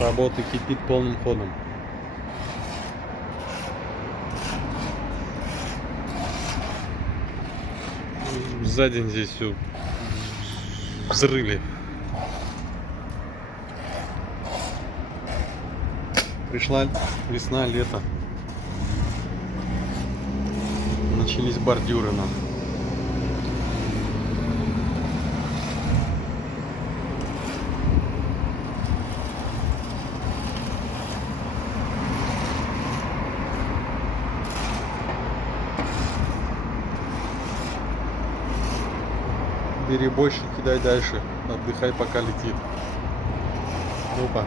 Работа кипит полным ходом. За день здесь все взрыли. Пришла весна, лето. Начались бордюры нам. Бери больше, кидай дальше. Отдыхай, пока летит. Опа.